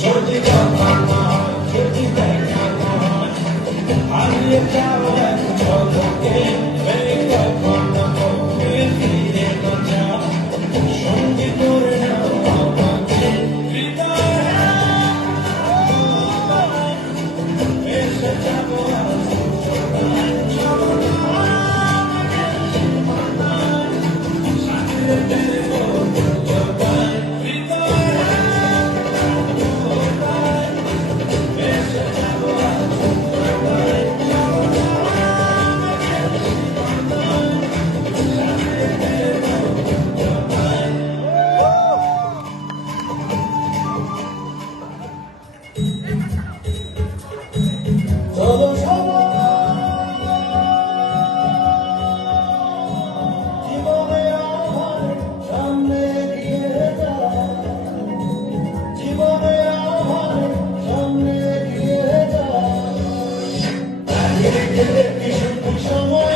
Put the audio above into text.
যদি কথা নয়, যদি দেখা নয়, হারিয়ে যাও এক ঝলকে, এই কখনো তোকে ফিরে না যাও, সঙ্গী করে নাও আমাকে হৃদয়ে, এসে যাবো আজ চলো সবাই জীবনে আমার সামনে এগিয়ে যায়, জীবনে আমার সামনে এগিয়ে যায়, কি সুন্দর সময়